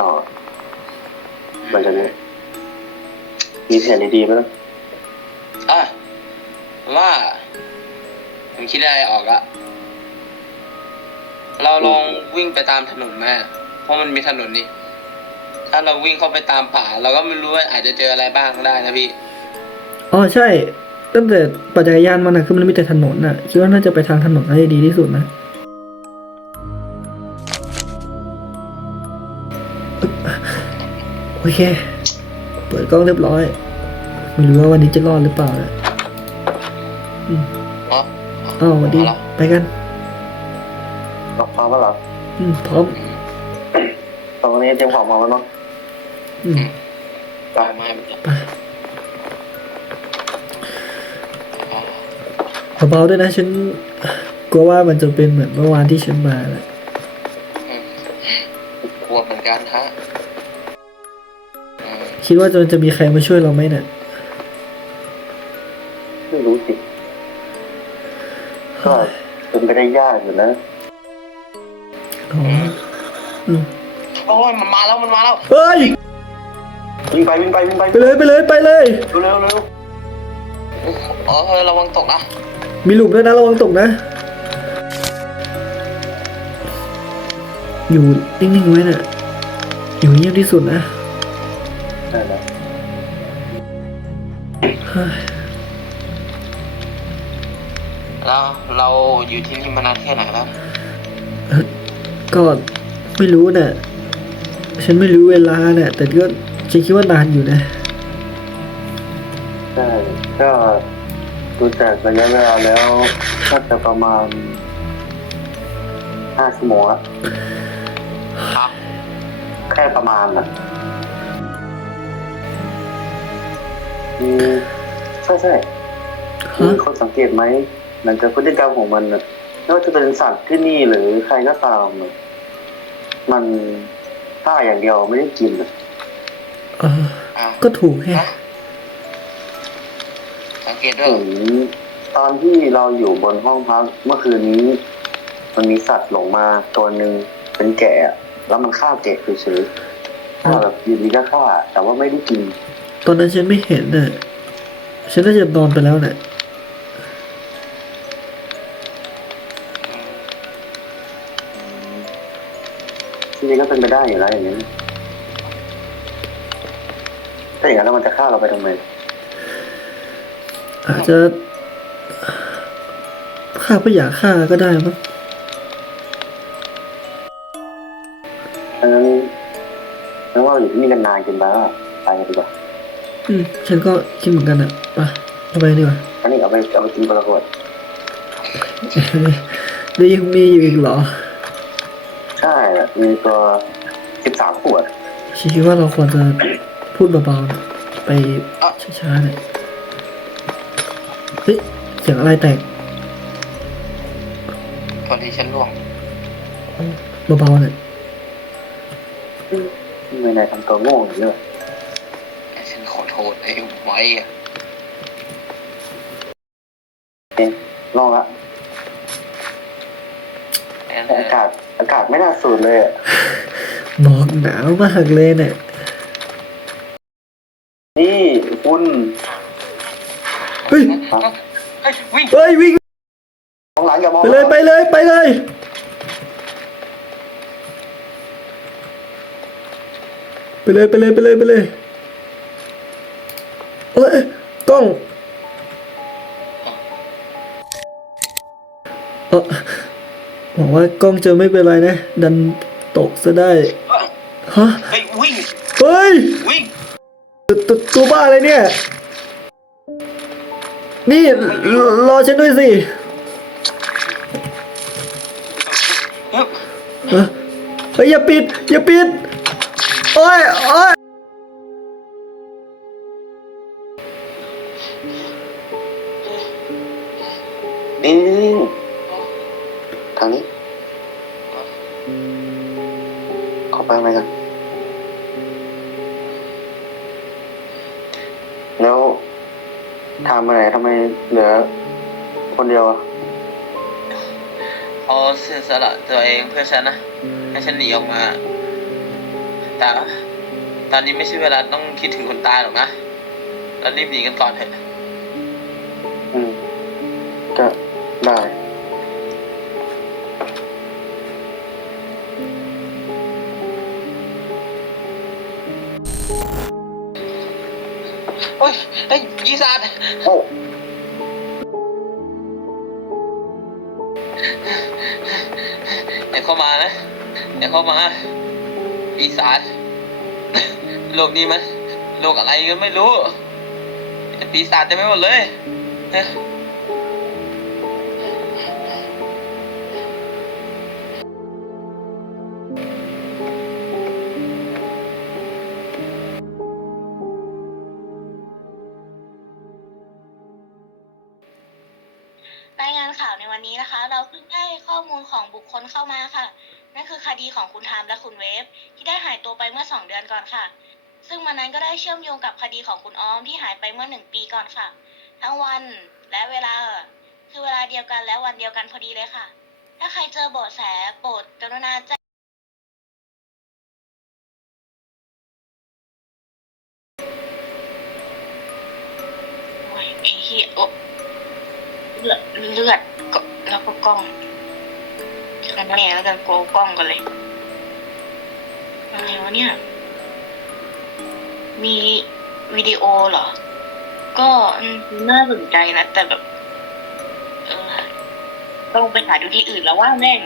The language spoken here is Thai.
ต่อหลังจากนี้มีแผนดีๆไหมล่ะอะว่าผมคิดอะไรออกละเราลองวิ่งไปตามถนนแม่เพราะมันมีถนนนี่ ถ้าเราวิ่งเข้าไปตามป่า เราก็ไม่รู้ว่าอาจจะเจออะไรบ้างก็ได้นะพี่ อ๋อใช่ ตั้งแต่ปัจจักรยานมันอะคือมันมีแต่ถนนอะคิดว่าน่าจะไปทางถนนน่าจะดีที่สุดนะ อเค เปิดกล้องเรียบร้อย ไม่รู้ว่าวันนี้จะรอดหรือเปล่านะเนาะอ้าวสวัสดีเอาละไปกันหลับพร้อมแล้วเหรออืมพร้อมตอนนี้เตรียมของพร้อมแล้วเนาะอืมไปไม่ไปเบาๆด้วยนะฉันกลัวว่ามันจะเป็นเหมือนเมื่อวานที่ฉันมาแหละกลัวเหมือนกันฮะอืม คิดว่าจะจะมีใครมาช่วยเราไหมเนี่ยไม่รู้สิก็เป็นไปได้ยากอยู่นะอ๋ออืมโอ้ยมันมาแล้วมันมาแล้วเฮ้ย วิ่งไปวิ่งไปวิ่งไปไปเลยไปเลยไปเลย เร็วเร็วเออระวังตกนะมีหลุมด้วยนะระวังตกนะ อยู่นิ่งๆไว้น่ะอยู่เงียบที่สุดนะ นั่นแหละเฮ้ยแล้วเราอยู่ที่นี่มานานแค่ไหนแล้วก็ไม่รู้น่ะ ฉันไม่รู้เวลาน่ะ แต่ก็ฉันคิดว่านานอยู่นะ ใช่ก็ดูจากระยะเวลาแล้วน่าจะประมาณห้าชั่วโมงอะครับ แค่ประมาณอะ อืมใช่ใช่ฮะมีคนสังเกตไหมหลังจากพฤติกรรมของมันน่ะไม่ว่าจะเป็นสัตว์ที่นี่หรือใครก็ตามน่ะมันฆ่าอย่างเดียวไม่ได้กินน่ะเอออ้าวก็ถูกแฮะฮะ สังเกตด้วยเห็นตอนที่เราอยู่บนห้องพักเมื่อคืนนี้ มันมีสัตว์หลงมาตัวหนึ่งเป็นแกะอะแล้วมันฆ่าแกะเฉยๆฆ่าแบบอยืนดีก็ฆ่าแต่ว่าไม่ได้กิน ตอนนั้นฉันไม่เห็นน่ะ ฉันน่าจะนอนไปแล้วน่ะจริงๆก็เป็นไปได้อยู่แล้วอย่างนี้ถ้าอย่างนั้นแล้วมันจะฆ่าเราไปทำไมอาจจะฆ่าเพราะอยากฆ่าก็ได้มั้งดังนั้นงั้นว่าเราอยู่ที่นี่กันนานเกินไปแล้วอะไปกันดีกว่า อืมฉันก็คิดเหมือนกันอะไปเราไปดีกว่าอันนี้เอาไปเอาไปกินคนละขวดเดี๋ยวยังมีอยู่อีกเหรอ ใช่อะมีตัวสิบสามขวดฉันคิดว่าเราควรจะพูดเบาๆนะไปช้าๆหน่อยเฮ้ยเสียงอะไรแตกตอนที่ฉันล่วงเบาๆหน่อยไม่นายทำตัวโง่อย่างนี้เลยฉันขอ โทษไอ้ไว้อะเองลองละแต่แต่อากาศอากาศไม่น่าสูดเลยอะหมอกหนาวมากเลยเนี่ยนี่คุณเฮ้ยเฮ้ยวิ่งเฮ้ยวิ่งมองหลังอย่ามองไปเลยไปเลยไปเลยไปเลยไปเลยไปเลยไปเลย เอ้ยกล้องเออหวังว่ากล้องจะไม่เป็นไรนะ ดันตกซะได้ฮะเฮ้ยวิ่งเฮ้ยวิ่งตัวตัวตัวบ้าอะไรเนี่ย นี่รอฉันด้วยสิเอ้ยเฮ้ยอย่าปิด อย่าปิดโอ้ยโอ้ย ขอไปไหมกัน แล้วทำอะไรทำไมเหลือคนเดียวอะเขาเสียสละตัวเองเพื่อฉันนะให้ฉันหนีออกมา แต่ตอนนี้ไม่ใช่เวลาต้องคิดถึงคนตายหรอกนะเรารีบหนีกันก่อนเถอะ อืม ก็ได้ อ้อย่าเข้ามานะอย่าเข้ามาปีศาจโลกนี้มันโลกอะไรก็ไม่รู้ ปีศาจเต็มไปหมดเลยานข่าวในวันนี้นะคะ เราเพิ่งได้ข้อมูลของบุคคลเข้ามาค่ะ นั่นคือคดีของคุณทามและคุณเวฟที่ได้หายตัวไปเมื่อสองเดือนก่อนค่ะ ซึ่งมันนั้นก็ได้เชื่อมโยงกับคดีของคุณออมที่หายไปเมื่อหนึ่งปีก่อนค่ะ ทั้งวันและเวลาคือเวลาเดียวกันและวันเดียวกันพอดีเลยค่ะ ถ้าใครเจอเบาะแสโปรดกรุณาแจ้งโอ้ยไอ้เหี้ยโอะเลือดเลือดก็แล้วก็กล้องทำแมแล้วกันโกกล้องกันเลยอะไรวะเนี่ย มีวิดีโอเหรอ ก็น่าสนใจนะ แต่แบบ เออ ต้องไปหาดูที่อื่นแล้วว่าแม่ง